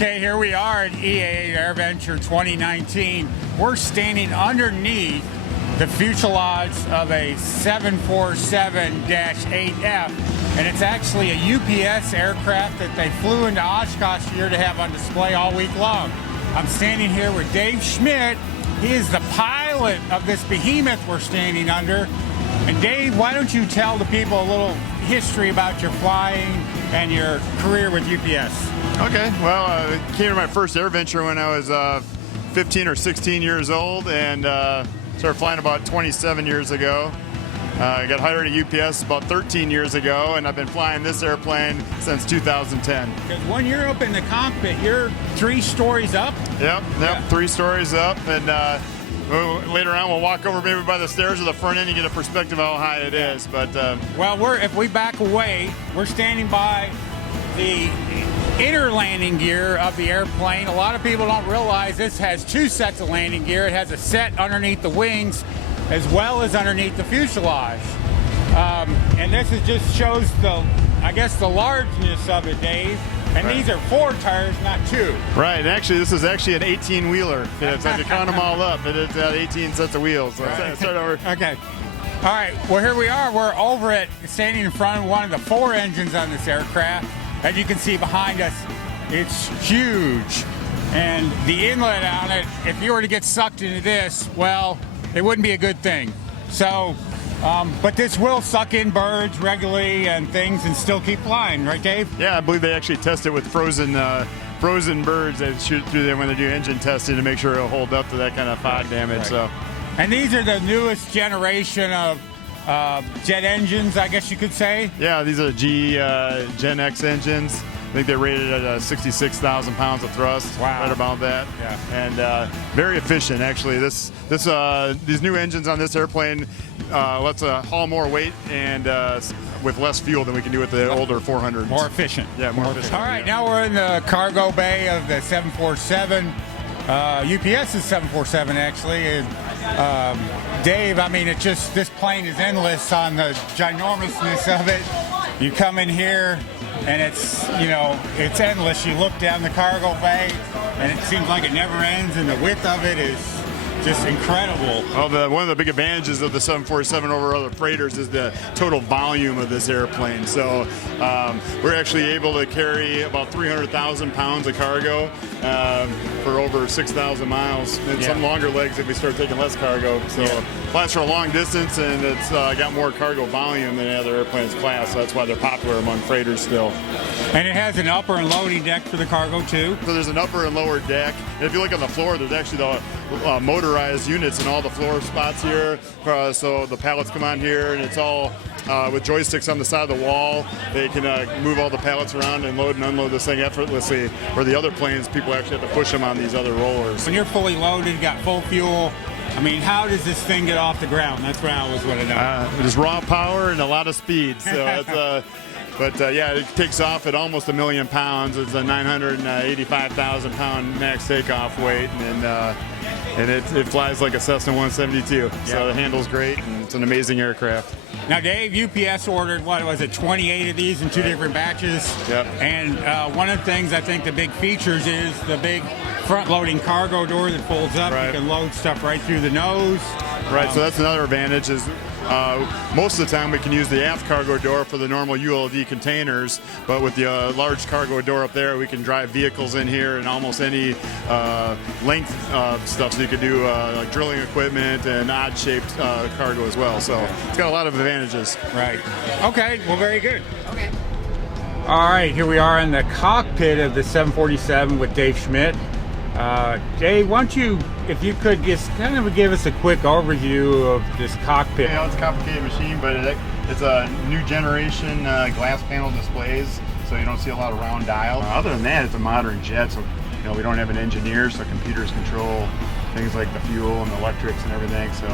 Okay, here we are at EAA Airventure 2019. We're standing underneath the fuselage of a 747-8F, and it's actually a UPS aircraft that they flew into Oshkosh here to have on display all week long. I'm standing here with Dave Schmidt. He is the pilot of this behemoth we're standing under. And Dave, why don't you tell the people a little history about your flying and your career with UPS? Okay, well, I came to my first Airventure when I was 15 or 16 years old, and started flying about 27 years ago. I got hired at UPS about 13 years ago, and I've been flying this airplane since 2010. Because when you're up in the cockpit, you're 3 stories up? Yep, yeah. 3 stories up, and later on we'll walk over maybe by the stairs or the front end and get a perspective of how high it is. But well, if we back away, we're standing by the inner landing gear of the airplane. A lot of people don't realize this has 2 sets of landing gear. It has a set underneath the wings as well as underneath the fuselage. And this just shows I guess the largeness of it, Dave. And right. These are 4 tires, not 2. Right, and actually this is actually an 18-wheeler. If you count them all up, it's 18 sets of wheels. So right. Start over. Okay. All right, well here we are. We're over at standing in front of one of the 4 engines on this aircraft. As you can see behind us, it's huge. And the inlet on it, if you were to get sucked into this, well, it wouldn't be a good thing. So, but this will suck in birds regularly and things and still keep flying, right, Dave? Yeah, I believe they actually test it with frozen birds that shoot through there when they do engine testing to make sure it'll hold up to that kind of fog damage. Right. So, and these are the newest generation of jet engines, I guess you could say. Yeah, these are GE Gen X engines. I think they're rated at 66,000 pounds of thrust. Wow. Right about that. Yeah. And very efficient, actually. These new engines on this airplane lets haul more weight and with less fuel than we can do with the older 400s. More efficient. Yeah, more efficient. All right, now we're in the cargo bay of the 747. UPS's 747, actually. And, Dave, I mean, this plane is endless on the ginormousness of it. You come in here, and it's endless. You look down the cargo bay, and it seems like it never ends, and the width of it is just incredible. Well, one of the big advantages of the 747 over other freighters is the total volume of this airplane. So we're actually able to carry about 300,000 pounds of cargo for over 6,000 miles. And some longer legs if we start taking less cargo. So it flies for a long distance, and it's got more cargo volume than any other airplane's class. So that's why they're popular among freighters still. And it has an upper and loading deck for the cargo too. So there's an upper and lower deck. And if you look on the floor, there's actually the motorized units in all the floor spots here. So the pallets come on here, and it's all with joysticks on the side of the wall. They can move all the pallets around and load and unload this thing effortlessly. Where the other planes, people actually have to push them on these other rollers. When you're fully loaded, got full fuel, I mean, how does this thing get off the ground? That's what I always want to know. Just raw power and a lot of speed. So it's But yeah, it takes off at almost 1 million pounds. It's a 985,000 pound max takeoff weight, and it flies like a Cessna 172. So the handle's great, and it's an amazing aircraft. Now, Dave, UPS ordered, what was it, 28 of these in 2 different batches? Yep. And one of the things I think the big features is the big front-loading cargo door that folds up. Right. You can load stuff right through the nose. Right, so that's another advantage is most of the time we can use the aft cargo door for the normal ULD containers, but with the large cargo door up there, we can drive vehicles in here and almost any length of stuff. So you could do like drilling equipment and odd-shaped cargo as well. So it's got a lot of advantages. Right. Okay, well, very good. Okay. All right, here we are in the cockpit of the 747 with Dave Schmidt. Dave, why don't you, if you could just kind of give us a quick overview of this cockpit. It's a complicated machine, but it's a new generation glass panel displays, so you don't see a lot of round dials. Other than that, it's a modern jet, so we don't have an engineer, so computers control things like the fuel and the electrics and everything. So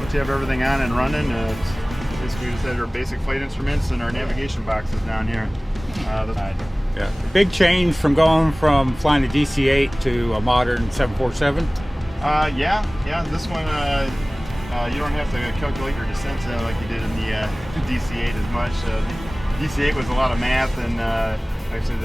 once you have everything on and running, it's basically we just have our basic flight instruments and our navigation boxes down here. Yeah. Big change from going from flying a DC-8 to a modern 747? Yeah, this one you don't have to calculate your descent like you did in the DC-8 as much. DC-8 was a lot of math, and actually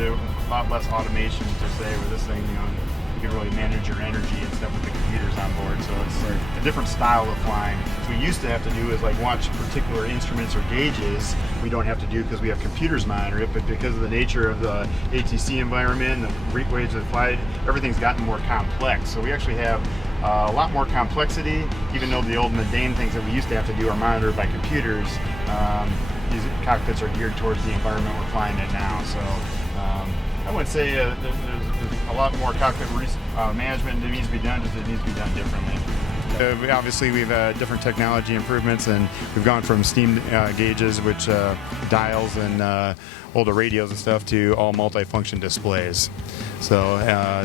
a lot less automation to say with this thing, you can really manage your energy and stuff with the computers on board. So it's a different style of flying. So we used to have to do is like watch particular instruments or gauges. We don't have to do because we have computers monitor it, but because of the nature of the ATC environment, the ways of flight, everything's gotten more complex. So we actually have a lot more complexity, even though the old mundane things that we used to have to do are monitored by computers. These cockpits are geared towards the environment we're flying in now. So I would say there's a lot more cockpit management that needs to be done, just it needs to be done differently. Obviously, we've had different technology improvements, and we've gone from steam gauges, which dials and older radios and stuff, to all multifunction displays. So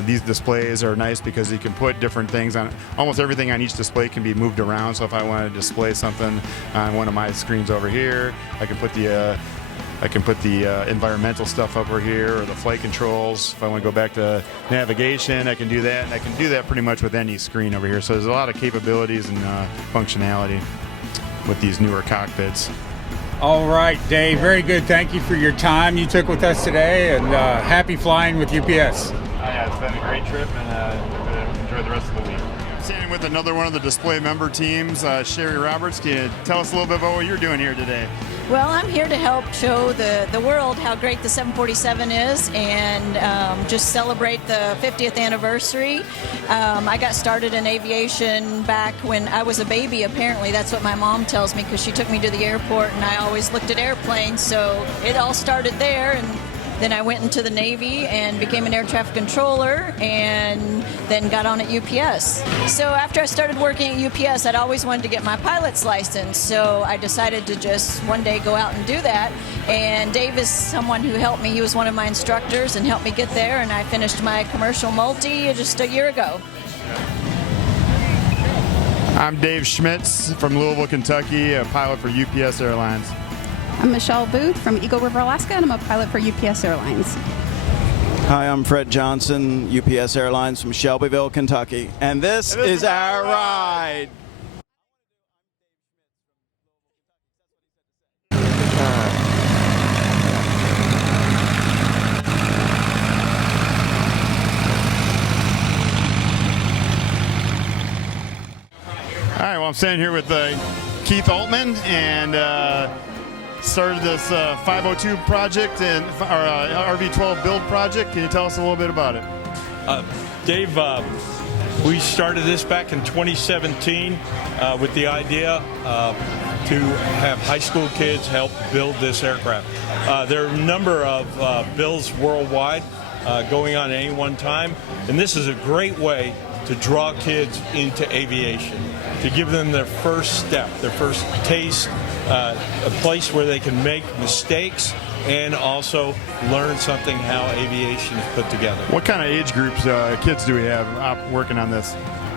these displays are nice because you can put different things on. Almost everything on each display can be moved around. So if I want to display something on one of my screens over here, I can put the environmental stuff over here, or the flight controls. If I want to go back to navigation, I can do that, and I can do that pretty much with any screen over here. So there's a lot of capabilities and functionality with these newer cockpits. All right, Dave, very good. Thank you for your time you took with us today, and happy flying with UPS. Yeah, it's been a great trip, and enjoy the rest of the week. Standing with another one of the display member teams, Sherry Roberts. Can you tell us a little bit about what you're doing here today? Well, I'm here to help show the world how great the 747 is, and just celebrate the 50th anniversary. I got started in aviation back when I was a baby, apparently. That's what my mom tells me, because she took me to the airport and I always looked at airplanes, so it all started there. And then I went into the Navy and became an air traffic controller, and then got on at UPS. So after I started working at UPS, I'd always wanted to get my pilot's license. So I decided to just one day go out and do that. And Dave is someone who helped me. He was one of my instructors and helped me get there. And I finished my commercial multi just a year ago. I'm Dave Schmitz from Louisville, Kentucky, a pilot for UPS Airlines. I'm Michelle Booth from Eagle River, Alaska, and I'm a pilot for UPS Airlines. Hi, I'm Fred Johnson, UPS Airlines from Shelbyville, Kentucky, and this is our ride. All right, well, I'm standing here with Keith Altman, and started this 502 project and our RV12 Build project. Can you tell us a little bit about it? Dave, we started this back in 2017 with the idea to have high school kids help build this aircraft. There are a number of builds worldwide going on at any one time, and this is a great way to draw kids into aviation, to give them their first step, their first taste, a place where they can make mistakes and also learn something how aviation is put together. What kind of age groups kids do we have working on this?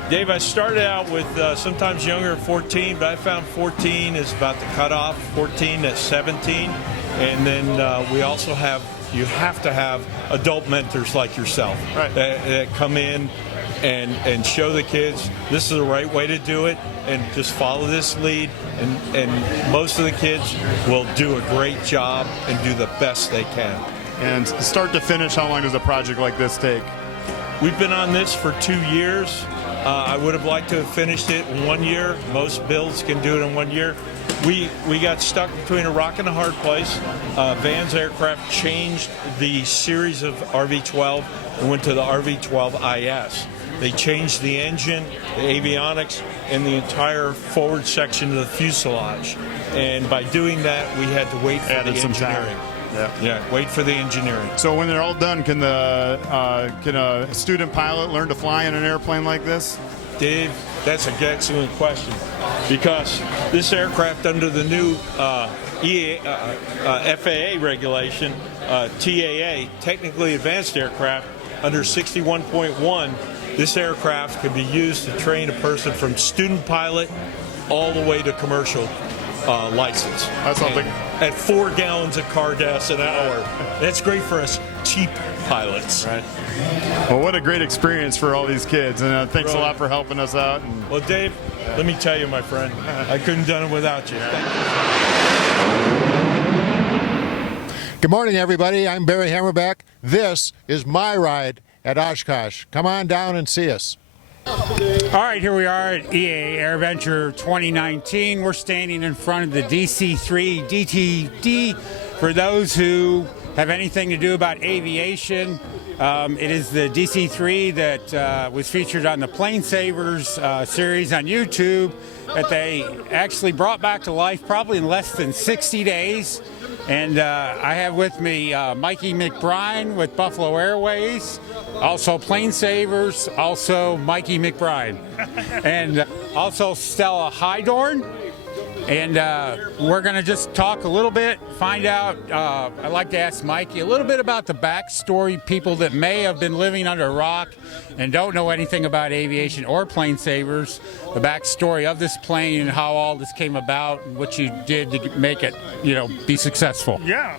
Dave, I started out with sometimes younger, 14, but I found 14 is about the cutoff, 14 to 17. And then we also you have to have adult mentors like yourself, right, that come in and show the kids this is the right way to do it, and just follow this lead, and most of the kids will do a great job and do the best they can. And start to finish, how long does a project like this take? We've been on this for 2 years. I would have liked to have finished it in 1 year. Most builds can do it in 1 year. We got stuck between a rock and a hard place. Vans Aircraft changed the series of RV12 and went to the RV12 IS. They changed the engine, the avionics, and the entire forward section of the fuselage. And by doing that, we had to wait for the engineering. Yeah, wait for the engineering. So when they're all done, can a student pilot learn to fly in an airplane like this? Dave, that's an excellent question, because this aircraft, under the new FAA regulation, TAA, Technically Advanced Aircraft, under 61.1, this aircraft can be used to train a person from student pilot all the way to commercial license. That's something. At 4 gallons of car gas an hour. That's great for us cheap pilots. Right. Well, what a great experience for all these kids, and thanks a lot for helping us out. Well, Dave, let me tell you, my friend, I couldn't have done it without you. Thank you. Good morning, everybody. I'm Barry Hammerback. This is my ride at Oshkosh. Come on down and see us. All right, here we are at EA Airventure 2019. We're standing in front of the DC-3 DTD. For those who have anything to do about aviation, it is the DC-3 that was featured on the Plane Savers series on YouTube that they actually brought back to life probably in less than 60 days. And I have with me Mikey McBride with Buffalo Airways, also Plane Savers, also Mikey McBride, and also Stella Hydorn. And we're going to just talk a little bit, find out, I'd like to ask Mikey a little bit about the backstory, people that may have been living under a rock and don't know anything about aviation or Plane Savers, the backstory of this plane and how all this came about and what you did to make it, be successful. Yeah,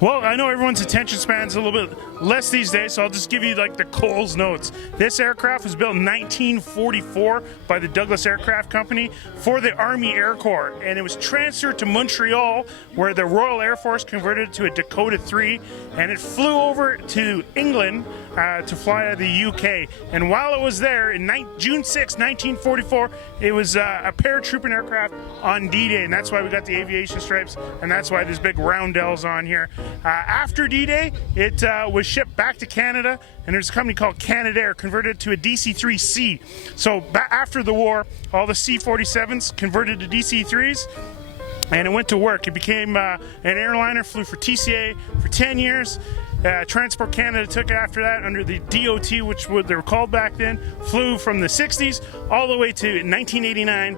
well, I know everyone's attention span's a little bit less these days, so I'll just give you like the Coles notes. This aircraft was built in 1944 by the Douglas Aircraft Company for the Army Air Corps, and it was transferred to Montreal, where the Royal Air Force converted it to a Dakota 3, and it flew over to England to fly out of the UK. And while it was there, in June 6, 1944, it was a paratrooping aircraft on D-Day, and that's why we got the aviation stripes, and that's why there's big roundels on here. After D-Day, it was shipped back to Canada, and there's a company called Canadair converted to a DC-3C. So after the war, all the C-47s converted to DC-3s, and it went to work. It became an airliner, flew for TCA for 10 years. Transport Canada took after that under the DOT, which they were called back then, flew from the 60s all the way to 1989,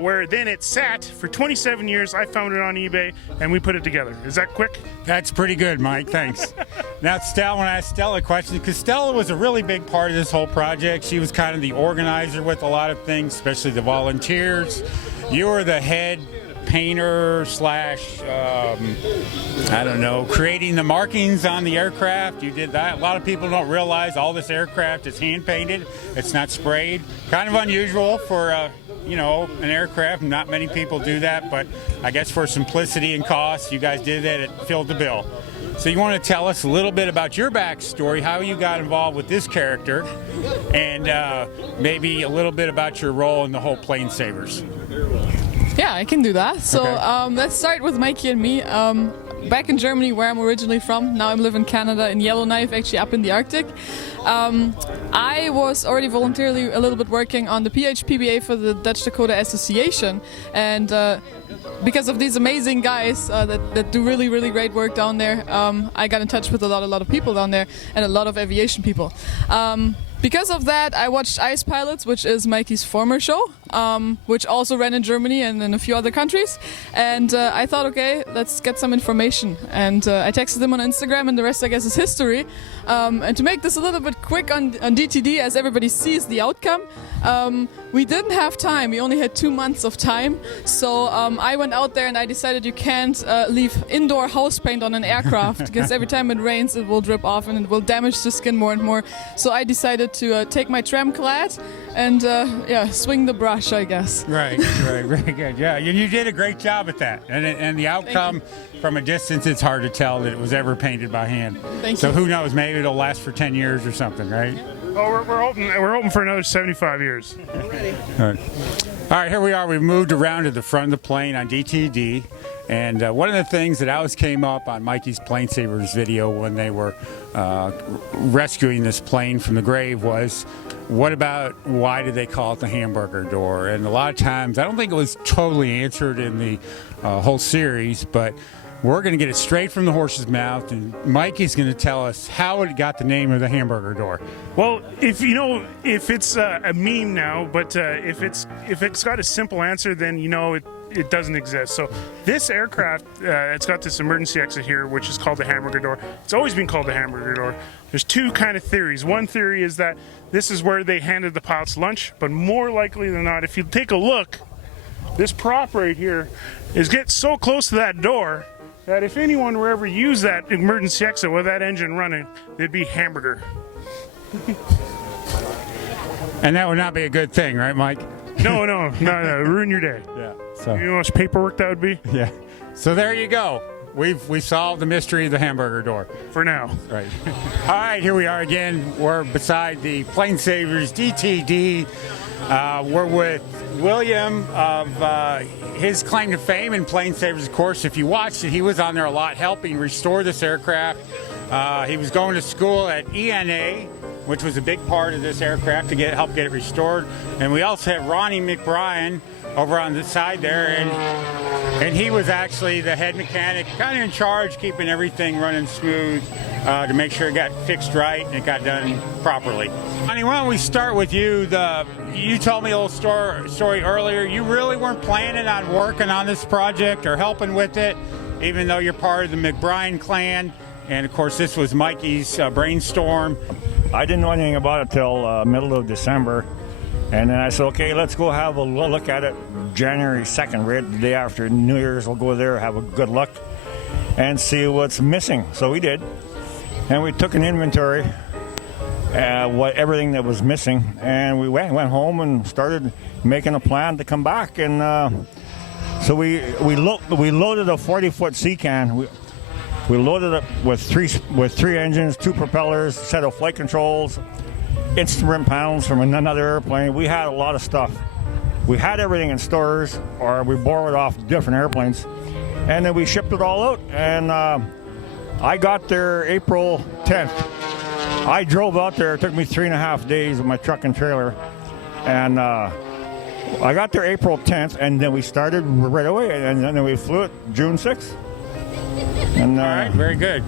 where then it sat for 27 years. I found it on eBay, and we put it together. Is that quick? That's pretty good, Mike. Thanks. Now, Stella, when I asked Stella a question, because Stella was a really big part of this whole project. She was kind of the organizer with a lot of things, especially the volunteers. You were the head painter slash, creating the markings on the aircraft. You did that. A lot of people don't realize all this aircraft is hand painted. It's not sprayed. Kind of unusual for an aircraft. Not many people do that, but I guess for simplicity and cost, you guys did that. It filled the bill. So you want to tell us a little bit about your backstory, how you got involved with this character, and maybe a little bit about your role in the whole Plane Savers. Yeah, I can do that. So Okay. let's start with Mikey and me. Back in Germany, where I'm originally from, now I live in Canada, in Yellowknife, actually up in the Arctic. I was already voluntarily a little bit working on the PHPBA for the Dutch Dakota Association, and because of these amazing guys that do really, really great work down there, I got in touch with a lot of people down there and a lot of aviation people. Because of that, I watched Ice Pilots, which is Mikey's former show, which also ran in Germany and in a few other countries. And I thought, okay, let's get some information. And I texted him on Instagram, and the rest, I guess, is history. And to make this a little bit quick on DTD, as everybody sees the outcome, we didn't have time. We only had 2 months of time. So I went out there and I decided you can't leave indoor house paint on an aircraft because every time it rains, it will drip off and it will damage the skin more and more. So I decided to take my tram clad and swing the brush, I guess. Right, very good. Yeah, you did a great job at that. And the outcome from a distance, it's hard to tell that it was ever painted by hand. Thank so you. who knows? Maybe it'll last for 10 years or something, right? Oh, we're hoping for another 75 years. All right, here we are. We've moved around to the front of the plane on DTD. And one of the things that always came up on Mikey's Plane Savers video when they were rescuing this plane from the grave was, why did they call it the hamburger door? And a lot of times, I don't think it was totally answered in the whole series, but we're going to get it straight from the horse's mouth, and Mikey's going to tell us how it got the name of the hamburger door. Well, if it's a meme now, but if it's got a simple answer, then it doesn't exist. So this aircraft, it's got this emergency exit here, which is called the hamburger door. It's always been called the hamburger door. There's two kind of theories. One theory is that this is where they handed the pilots lunch, but more likely than not, if you take a look, this prop right here is get so close to that door that if anyone were ever use that emergency exit with that engine running, it'd be hamburger. And that would not be a good thing, right, Mike? No, ruin your day. Yeah. So. You know how much paperwork that would be? Yeah. So there you go. we solved the mystery of the hamburger door. For now. Right. All right, here we are again. We're beside the Plane Savers DTD. We're with William of his claim to fame in Plane Savers. Of course, if you watched it, he was on there a lot helping restore this aircraft. He was going to school at ENA, which was a big part of this aircraft to help get it restored. And we also have Ronnie McBrien over on the side there, and he was actually the head mechanic, kind of in charge, keeping everything running smooth to make sure it got fixed right and it got done properly. Ronnie, why don't we start with you? You told me a little story earlier. You really weren't planning on working on this project or helping with it, even though you're part of the McBrien clan. And of course, this was Mikey's brainstorm. I didn't know anything about it till middle of December. And then I said, okay, let's go have a look at it January 2nd, right the day after New Year's. We'll go there, have a good look, and see what's missing. So we did. And we took an inventory, everything that was missing, and we went home and started making a plan to come back. And so we loaded a 40-foot Sea-Can. We loaded it with three engines, 2 propellers, set of flight controls, instrument panels from another airplane. We had a lot of stuff. We had everything in stores, or we borrowed off different airplanes, and then we shipped it all out. And I got there April 10th. I drove out there. It took me 3.5 days with my truck and trailer, and I got there April 10th, and then we started right away, and then we flew it June 6th. And, all right, very good.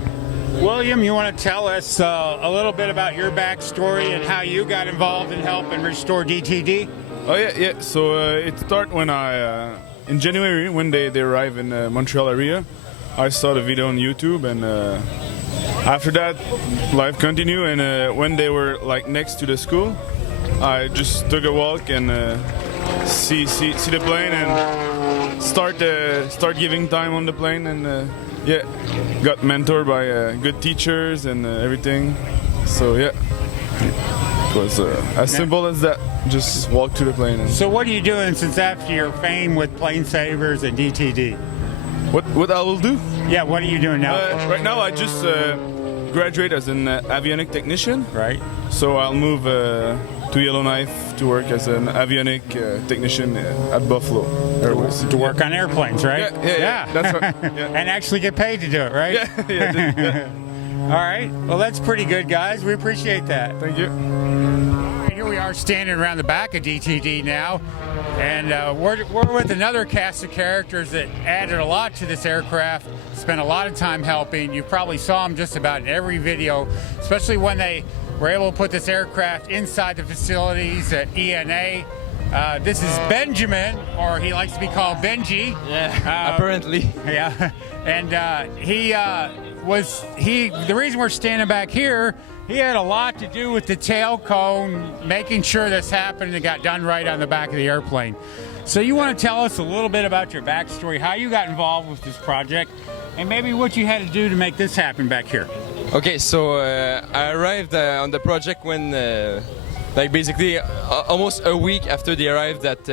William, you want to tell us a little bit about your backstory and how you got involved in helping restore DTD? Oh, yeah. So it started when in January, when they arrived in Montreal area. I saw the video on YouTube, and after that, life continued. And when they were like next to the school, I just took a walk and see the plane and start giving time on the plane, and got mentored by good teachers and everything. So it was as simple as that. Just walk to the plane. So what are you doing since after your fame with Plane Savers and DTD? What I will do? Yeah, what are you doing now? Right now I just graduate as an avionic technician. Right. So I'll move to Yellowknife to work as an avionic technician at Buffalo Airways. To work on airplanes, right? Yeah. That's right. Yeah. And actually get paid to do it, right? Yeah. All right. Well, that's pretty good, guys. We appreciate that. Thank you. All right, here we are standing around the back of DTD now, and we're with another cast of characters that added a lot to this aircraft, spent a lot of time helping. You probably saw them just about in every video, especially when they were able to put this aircraft inside the facilities at ENA. This is Benjamin, or he likes to be called Benji. Yeah, apparently. Yeah, and the reason we're standing back here, he had a lot to do with the tail cone, making sure this happened and got done right on the back of the airplane. So you want to tell us a little bit about your backstory, how you got involved with this project, and maybe what you had to do to make this happen back here. Okay, so I arrived on the project when, basically almost a week after they arrived at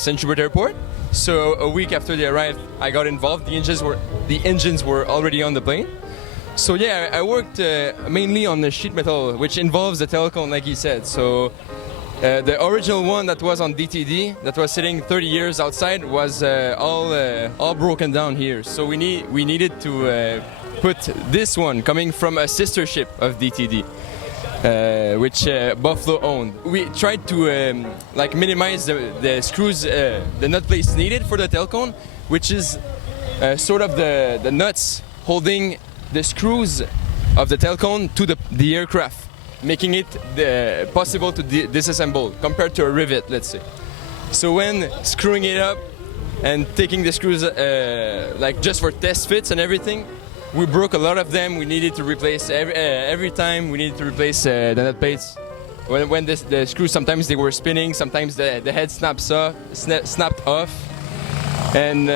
St. Hubert Airport. So a week after they arrived, I got involved. The engines were already on the plane. So yeah, I worked mainly on the sheet metal, which involves the tail cone, like he said. So the original one that was on DTD, that was sitting 30 years outside, was all broken down here. So we needed to put this one coming from a sister ship of DTD, which Buffalo owned. We tried to minimize the screws, the nut plates needed for the tail cone, which is sort of the nuts holding the screws of the tail cone to the aircraft, making it possible to disassemble compared to a rivet, let's say. So when screwing it up and taking the screws just for test fits and everything, we broke a lot of them. We needed to replace every time. We needed to replace the nut plates. When the screws, sometimes they were spinning, sometimes the head snapped off, and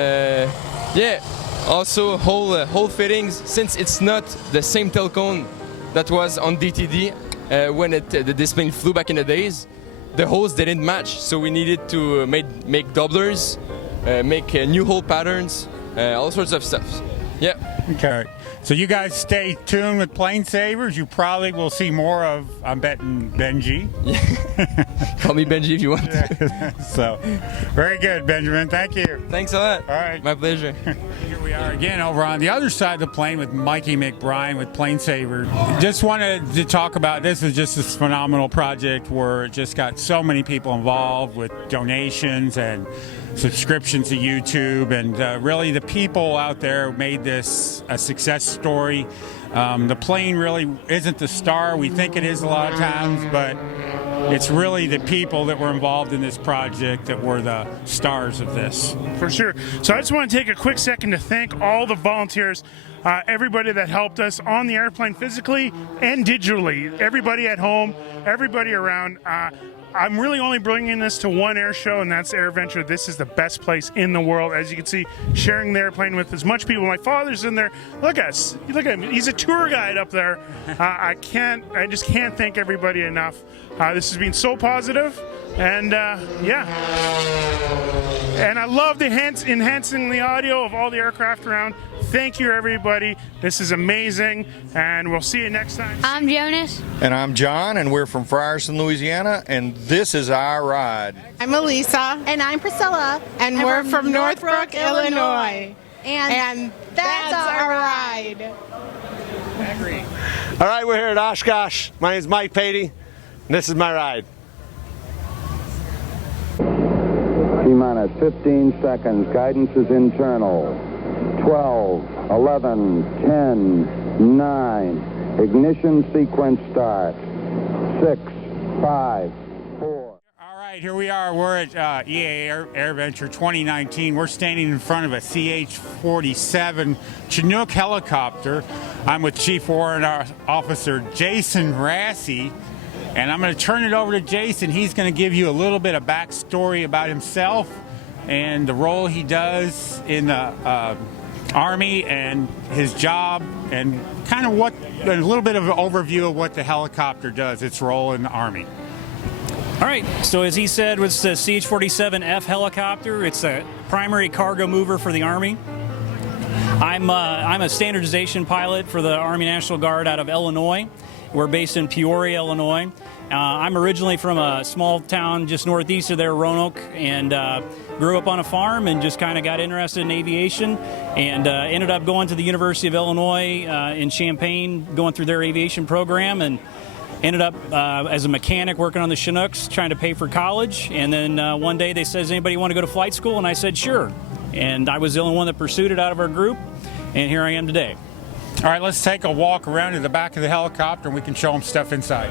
also hole fittings. Since it's not the same tail cone that was on DTD when this plane flew back in the days, the holes didn't match. So we needed to make doublers, make new hole patterns, all sorts of stuff. Yeah. Okay. So you guys stay tuned with Plane Savers. You probably will see more of, I'm betting, Benji. Call me Benji if you want. So, very good, Benjamin. Thank you. Thanks a lot. All right. My pleasure. Here we are again over on the other side of the plane with Mikey McBride with Plane Saver. Just wanted to talk about, this is just this phenomenal project where it just got so many people involved with donations and subscriptions to YouTube, and really the people out there made this a success story. The plane really isn't the star. We think it is a lot of times, but it's really the people that were involved in this project that were the stars of this. For sure. So I just want to take a quick second to thank all the volunteers, everybody that helped us on the airplane physically and digitally, everybody at home, everybody around. I'm really only bringing this to one air show, and that's Airventure. This is the best place in the world. As you can see, sharing the airplane with as much people. My father's in there. Look at us. Look at him. He's a tour guide up there. I just can't thank everybody enough. This has been so positive, and yeah. And I love the enhancing the audio of all the aircraft around. Thank you, everybody. This is amazing, and we'll see you next time. I'm Jonas. And I'm John, and we're from Frierson, Louisiana, and this is our ride. I'm Elisa. And I'm Priscilla. And we're from Northbrook, Illinois. And that's our ride. All right, we're here at Oshkosh. My name is Mike Patey, and this is my ride. T-minus 15 seconds. Guidance is internal. 12, 11, 10, 9. Ignition sequence start. 6, 5, 4. All right, here we are. We're at EA Airventure 2019. We're standing in front of a CH47 Chinook helicopter. I'm with Chief Warrant Officer Jason Rassi, and I'm going to turn it over to Jason. He's going to give you a little bit of backstory about himself and the role he does in the Army and his job, and kind of a little bit of an overview of what the helicopter does, its role in the Army. All right, so as he said, it's the CH47F helicopter. It's a primary cargo mover for the Army. I'm a standardization pilot for the Army National Guard out of Illinois. We're based in Peoria, Illinois. I'm originally from a small town just northeast of there, Roanoke, and grew up on a farm and just kind of got interested in aviation, and ended up going to the University of Illinois in Champaign, going through their aviation program, and ended up as a mechanic working on the Chinooks, trying to pay for college. And then one day they said, does anybody want to go to flight school? And I said, sure. And I was the only one that pursued it out of our group, and here I am today. All right, let's take a walk around to the back of the helicopter and we can show them stuff inside.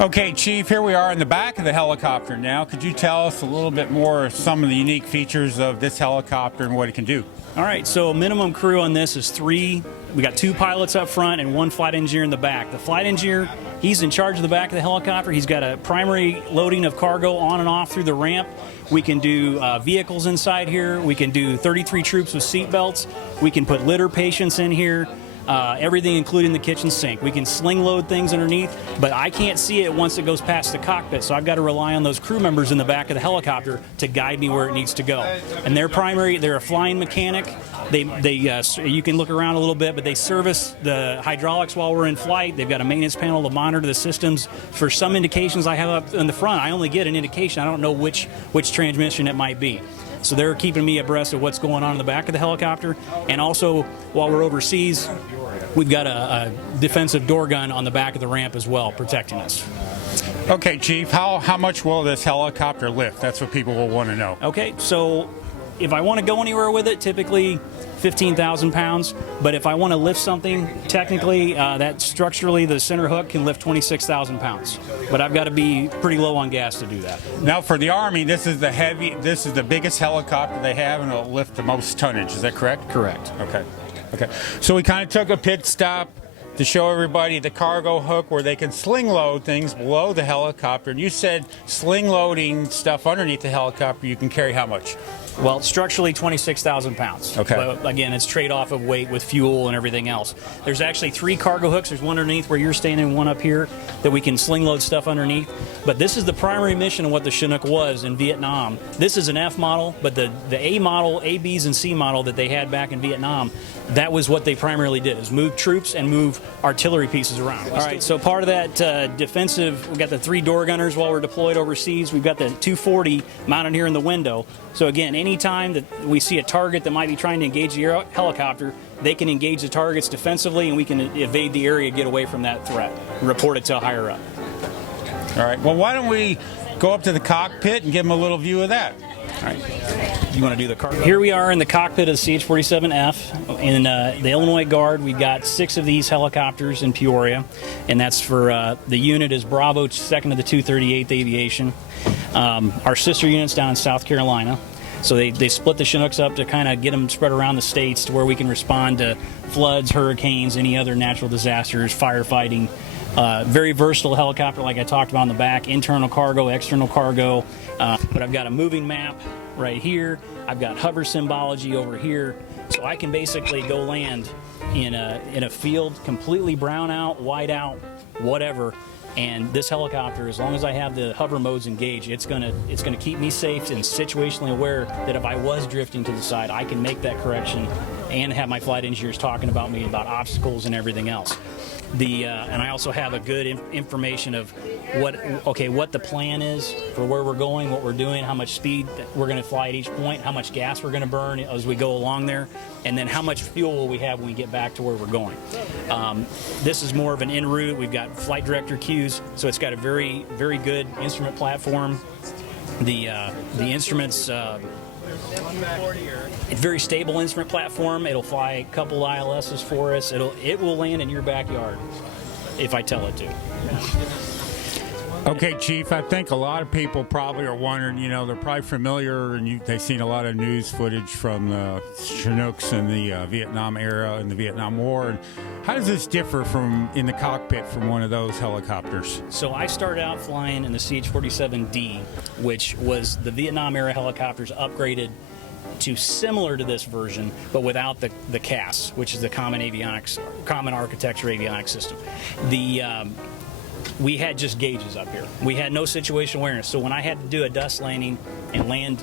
Okay, Chief, here we are in the back of the helicopter now. Could you tell us a little bit more of some of the unique features of this helicopter and what it can do? All right, so minimum crew on this is 3. We got 2 pilots up front and 1 flight engineer in the back. The flight engineer, he's in charge of the back of the helicopter. He's got a primary loading of cargo on and off through the ramp. We can do vehicles inside here. We can do 33 troops with seat belts. We can put litter patients in here. Everything including the kitchen sink. We can sling load things underneath, but I can't see it once it goes past the cockpit, so I've got to rely on those crew members in the back of the helicopter to guide me where it needs to go. And they're a flying mechanic. You can look around a little bit, but they service the hydraulics while we're in flight. They've got a maintenance panel to monitor the systems. For some indications I have up in the front, I only get an indication. I don't know which transmission it might be. So they're keeping me abreast of what's going on in the back of the helicopter. And also, while we're overseas, we've got a defensive door gun on the back of the ramp as well, protecting us. Okay, Chief, how much will this helicopter lift? That's what people will want to know. Okay, so if I want to go anywhere with it, typically 15,000 pounds. But if I want to lift something, technically, that structurally, the center hook can lift 26,000 pounds. But I've got to be pretty low on gas to do that. Now, for the Army, this is the biggest helicopter they have, and it'll lift the most tonnage. Is that correct? Correct. Okay. So we kind of took a pit stop to show everybody the cargo hook where they can sling load things below the helicopter. And you said sling loading stuff underneath the helicopter, you can carry how much? Well, structurally 26,000 pounds. Okay. But again, it's trade-off of weight with fuel and everything else. There's actually 3 cargo hooks. There's one underneath where you're standing and one up here that we can sling load stuff underneath. But this is the primary mission of what the Chinook was in Vietnam. This is an F model, but the A model, A, Bs, and C model that they had back in Vietnam, that was what they primarily did, is move troops and move artillery pieces around. All right, so part of that defensive, we've got the 3 door gunners while we're deployed overseas. We've got the 240 mounted here in the window. So again, anytime that we see a target that might be trying to engage the helicopter, they can engage the targets defensively, and we can evade the area, get away from that threat, and report it to higher up. All right. Well, why don't we go up to the cockpit and give them a little view of that? All right. You want to do the cargo? Here we are in the cockpit of the CH47F in the Illinois Guard. We've got 6 of these helicopters in Peoria, and that's for the unit is Bravo, 2nd of the 238th Aviation. Our sister unit's down in South Carolina. So they split the Chinooks up to kind of get them spread around the states to where we can respond to floods, hurricanes, any other natural disasters, firefighting. Very versatile helicopter, like I talked about in the back, internal cargo, external cargo. But I've got a moving map right here. I've got hover symbology over here. So I can basically go land in a field completely brown out, white out, whatever. And this helicopter, as long as I have the hover modes engaged, it's gonna keep me safe and situationally aware that if I was drifting to the side, I can make that correction and have my flight engineers talking about me about obstacles and everything else. And I also have a good information of what the plan is for where we're going, what we're doing, how much speed we're going to fly at each point, how much gas we're going to burn as we go along there, and then how much fuel will we have when we get back to where we're going. This is more of an en route. We've got flight director cues, so it's got a very, very good instrument platform. The instruments. It's very stable instrument platform. It'll fly a couple ILSs for us. It will land in your backyard if I tell it to. Okay, Chief, I think a lot of people probably are wondering, they're probably familiar and they've seen a lot of news footage from the Chinooks in the Vietnam era and the Vietnam War. And how does this differ in the cockpit from one of those helicopters? So I started out flying in the CH47D, which was the Vietnam era helicopters upgraded to similar to this version, but without the CAS, which is the Common Architecture Avionics System. We had just gauges up here. We had no situational awareness. So when I had to do a dust landing and land,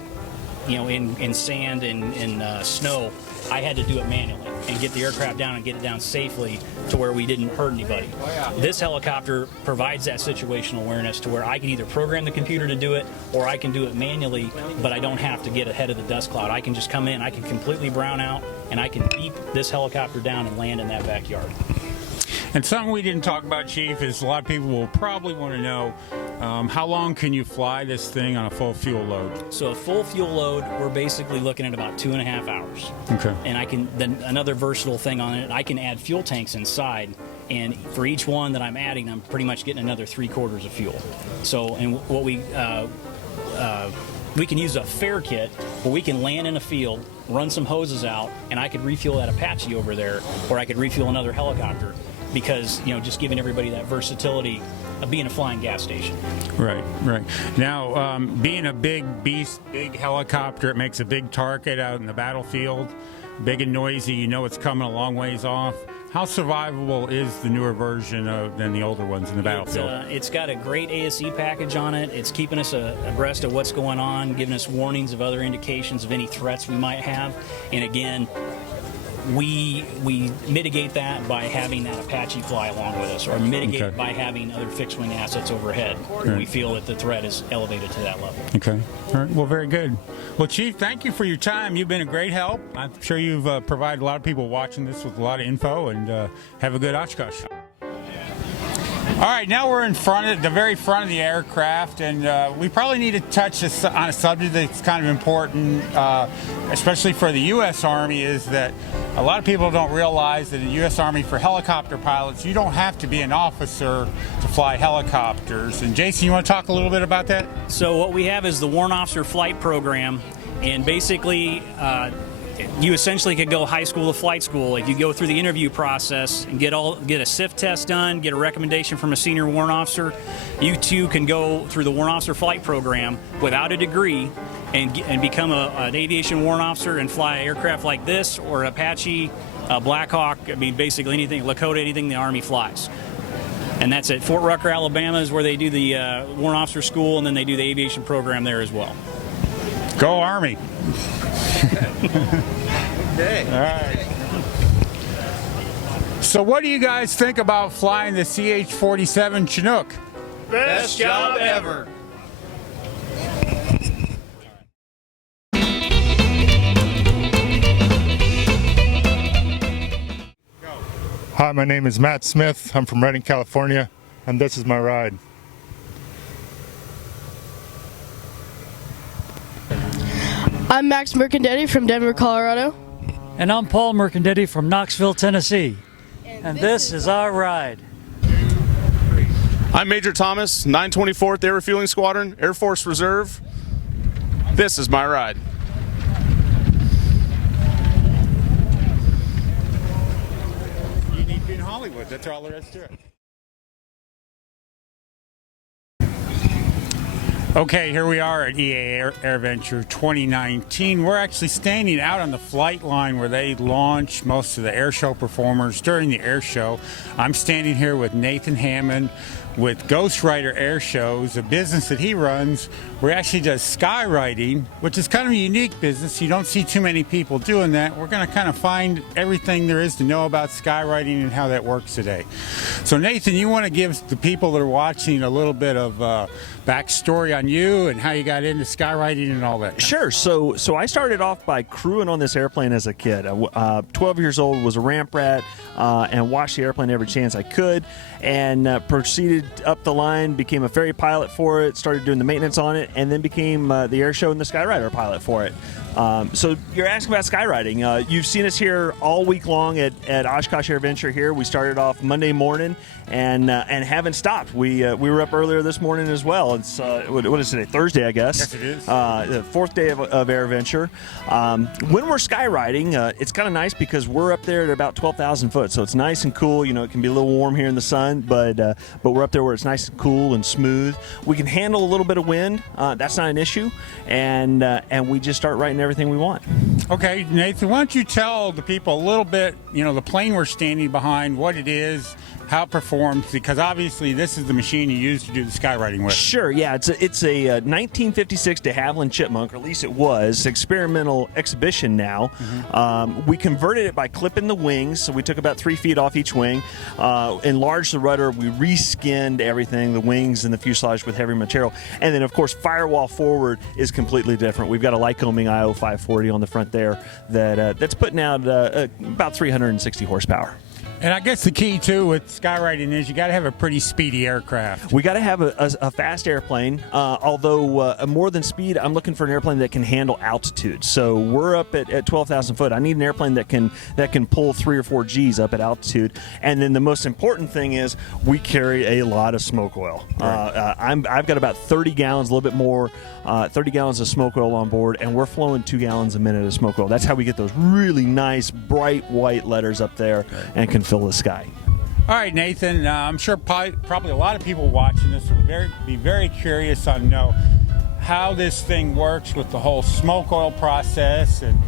in sand and in snow, I had to do it manually and get the aircraft down and get it down safely to where we didn't hurt anybody. This helicopter provides that situational awareness to where I can either program the computer to do it or I can do it manually, but I don't have to get ahead of the dust cloud. I can just come in, I can completely brown out, and I can beep this helicopter down and land in that backyard. And something we didn't talk about, Chief, is a lot of people will probably want to know how long can you fly this thing on a full fuel load? So a full fuel load, we're basically looking at about 2.5 hours. Okay. And then another versatile thing on it, I can add fuel tanks inside, and for each one that I'm adding, I'm pretty much getting another 3/4 of fuel. So, and what we can use a fare kit where we can land in a field, run some hoses out, and I could refuel that Apache over there, or I could refuel another helicopter. Because, just giving everybody that versatility of being a flying gas station. Right. Now, being a big beast, big helicopter, it makes a big target out in the battlefield, big and noisy, it's coming a long ways off. How survivable is the newer version than the older ones in the battlefield? It's got a great ASE package on it. It's keeping us abreast of what's going on, giving us warnings of other indications of any threats we might have. And again, we mitigate that by having that Apache fly along with us, or mitigate it by having other fixed-wing assets overhead when we feel that the threat is elevated to that level. Okay. All right. Well, very good. Well, Chief, thank you for your time. You've been a great help. I'm sure you've provided a lot of people watching this with a lot of info, and have a good Oshkosh. All right, now we're in the very front of the aircraft, and we probably need to touch on a subject that's kind of important, especially for the U.S. Army, is that a lot of people don't realize that in the U.S. Army, for helicopter pilots, you don't have to be an officer to fly helicopters. And Jason, you want to talk a little bit about that? So what we have is the Warrant Officer Flight Program, and basically you essentially could go high school to flight school. If you go through the interview process and get a SIF test done, get a recommendation from a senior warrant officer, you too can go through the warrant officer flight program without a degree and become an aviation warrant officer and fly aircraft like this or Apache, Black Hawk. I mean, basically anything, Lakota, anything the Army flies. And that's at Fort Rucker, Alabama, is where they do the warrant officer school, and then they do the aviation program there as well. Go Army. Okay. All right. So what do you guys think about flying the CH47 Chinook? Best job ever. Hi, my name is Matt Smith. I'm from Redding, California, and this is my ride. I'm Max Mercandetti from Denver, Colorado. And I'm Paul Mercandetti from Knoxville, Tennessee. And this is our ride. I'm Major Thomas, 924th Air Refueling Squadron, Air Force Reserve. This is my ride. Unique in Hollywood, that's all there is to it. Okay, here we are at EA Airventure 2019. We're actually standing out on the flight line where they launch most of the air show performers during the air show. I'm standing here with Nathan Hammond with Ghost Rider Air Shows, a business that he runs where he actually does skywriting, which is kind of a unique business. You don't see too many people doing that. We're going to kind of find everything there is to know about skywriting and how that works today. So Nathan, you want to give the people that are watching a little bit of backstory on you and how you got into skywriting and all that? Sure. So I started off by crewing on this airplane as a kid. 12 years old, was a ramp rat, and watched the airplane every chance I could, and proceeded up the line, became a ferry pilot for it, started doing the maintenance on it, and then became the air show and the Skyrider pilot for it. So you're asking about skywriting. You've seen us here all week long at Oshkosh Airventure here. We started off Monday morning and haven't stopped. We were up earlier this morning as well. It's what is today? Thursday, I guess. Yes, it is. The fourth day of Airventure. When we're skywriting, it's kind of nice because we're up there at about 12,000 foot, so it's nice and cool. You know, it can be a little warm here in the sun, but we're up there where it's nice and cool and smooth. We can handle a little bit of wind. That's not an issue, and we just start writing everything we want. Okay, Nathan, why don't you tell the people a little bit, you know, the plane we're standing behind, what it is, how it performs, because obviously this is the machine you use to do the skywriting with. Sure, yeah. It's a 1956 de Havilland Chipmunk, or at least it was, experimental exhibition now. We converted it by clipping the wings, so we took about 3 feet off each wing, enlarged the rudder, we reskinned everything, the wings and the fuselage with heavy material, and then of course firewall forward is completely different. We've got a Lycoming IO 540 on the front there that's putting out about 360 horsepower. And I guess the key, too, with skywriting is you got to have a pretty speedy aircraft. We got to have a fast airplane, although more than speed, I'm looking for an airplane that can handle altitude. So we're up at 12,000 foot. I need an airplane that can pull 3 or 4 Gs up at altitude. And then the most important thing is we carry a lot of smoke oil. Right. I've got about 30 gallons, a little bit more, 30 gallons of smoke oil on board, and we're flowing 2 gallons a minute of smoke oil. That's how we get those really nice, bright white letters up there and can fill the sky. All right, Nathan, I'm sure probably a lot of people watching this will be very curious on know how this thing works with the whole smoke oil process and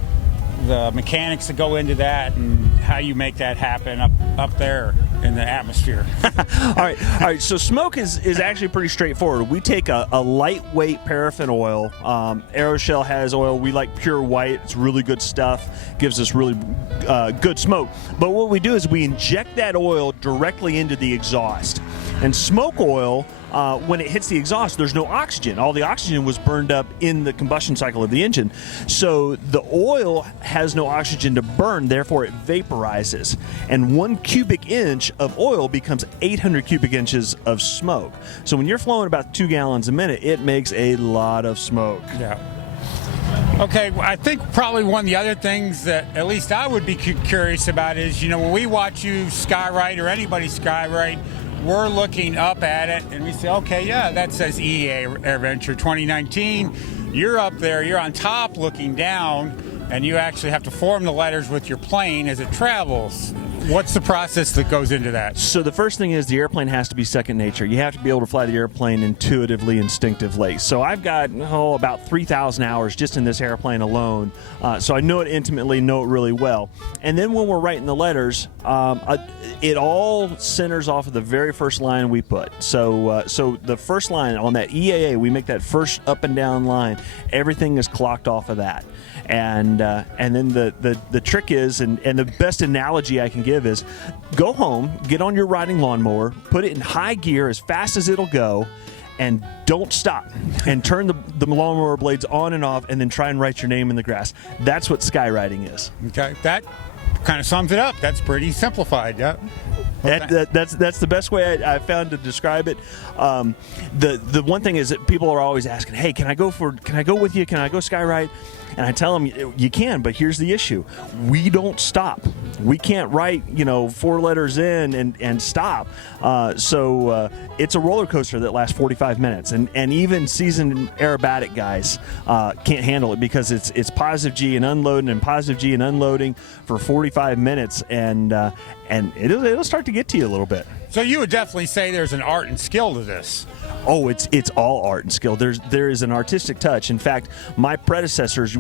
the mechanics that go into that and how you make that happen up there in the atmosphere. All right. So smoke is actually pretty straightforward. We take a lightweight paraffin oil. Aeroshell has oil. We like pure white. It's really good stuff. Gives us really good smoke. But what we do is we inject that oil directly into the exhaust. And smoke oil, when it hits the exhaust, there's no oxygen. All the oxygen was burned up in the combustion cycle of the engine. So the oil has no oxygen to burn, therefore it vaporizes. And 1 cubic inch of oil becomes 800 cubic inches of smoke. So when you're flowing about 2 gallons a minute, it makes a lot of smoke. Yeah. Okay, I think probably one of the other things that at least I would be curious about is, you know, when we watch you skywrite or anybody skywrite, we're looking up at it and we say, okay, yeah, that says EA Airventure 2019. You're up there, you're on top looking down. and you actually have to form the letters with your plane as it travels. What's the process that goes into that? So the first thing is the airplane has to be second nature. You have to be able to fly the airplane intuitively, instinctively. So I've got about 3,000 hours just in this airplane alone. So I know it intimately, know it really well. And then when we're writing the letters, it all centers off of the very first line we put. So the first line on that EAA, we make that first up and down line. Everything is clocked off of that. And then the trick is, and the best analogy I can give is, go home, get on your riding lawnmower, put it in high gear as fast as it'll go, and don't stop. And turn the lawnmower blades on and off, and then try and write your name in the grass. That's what skywriting is. Okay, that kind of sums it up. That's pretty simplified. Yeah. That's the best way I found to describe it. The one thing is that people are always asking, "Hey, can I go with you? Can I go skywrite?" And I tell them, you can, but here's the issue. We don't stop. We can't write, 4 letters in and stop. So it's a roller coaster that lasts 45 minutes. And even seasoned aerobatic guys can't handle it, because it's positive G and unloading and positive G and unloading for 45 minutes. And it'll start to get to you a little bit. So you would definitely say there's an art and skill to this. Oh, it's all art and skill. There is an artistic touch. In fact, my predecessors,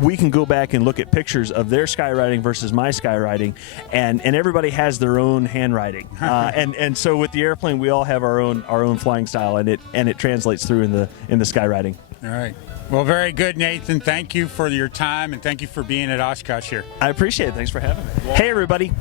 we can go back and look at pictures of their skywriting versus my skywriting, and everybody has their own handwriting. And so with the airplane, we all have our own flying style, and it translates through in the skywriting. All right. Well, very good, Nathan. Thank you for your time, and thank you for being at Oshkosh here. I appreciate it. Thanks for having me. Hey, everybody.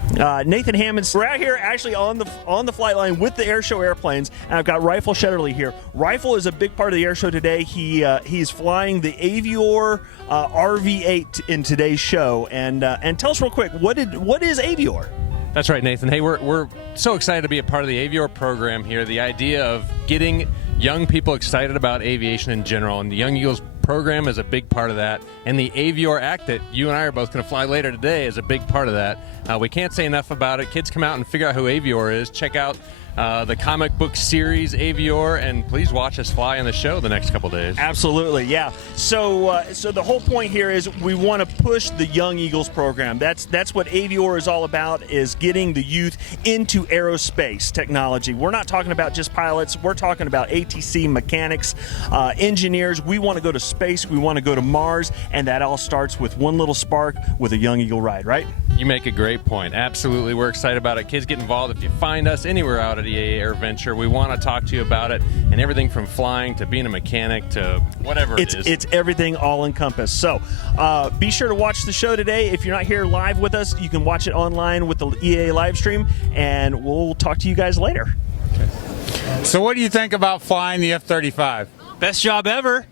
Nathan Hammond. We're out here actually on the flight line with the airshow airplanes, and I've got Rifle Shetterly here. Rifle is a big part of the airshow today. He's flying the Avior RV8 in today's show, and tell us real quick, what is Avior? That's right, Nathan. Hey, we're so excited to be a part of the Avior program here. The idea of getting young people excited about aviation in general, and the Young Eagles program is a big part of that. And the Avior Act that you and I are both going to fly later today is a big part of that. We can't say enough about it. Kids, come out and figure out who Avior is. Check out the comic book series Avior, and please watch us fly on the show the next couple days. Absolutely, yeah. So the whole point here is we want to push the Young Eagles program. That's what Avior is all about, is getting the youth into aerospace technology. We're not talking about just pilots. We're talking about ATC mechanics, engineers. We want to go to space. We want to go to Mars, and that all starts with one little spark with a Young Eagle ride, right? You make a great point. Absolutely. We're excited about it. Kids, get involved. If you find us anywhere out at EA Airventure, we want to talk to you about it, and everything from flying to being a mechanic to whatever it is. It's everything all encompassed. So be sure to watch the show today. If you're not here live with us, you can watch it online with the EA live stream, and we'll talk to you guys later. Okay. So what do you think about flying the F-35? Best job ever.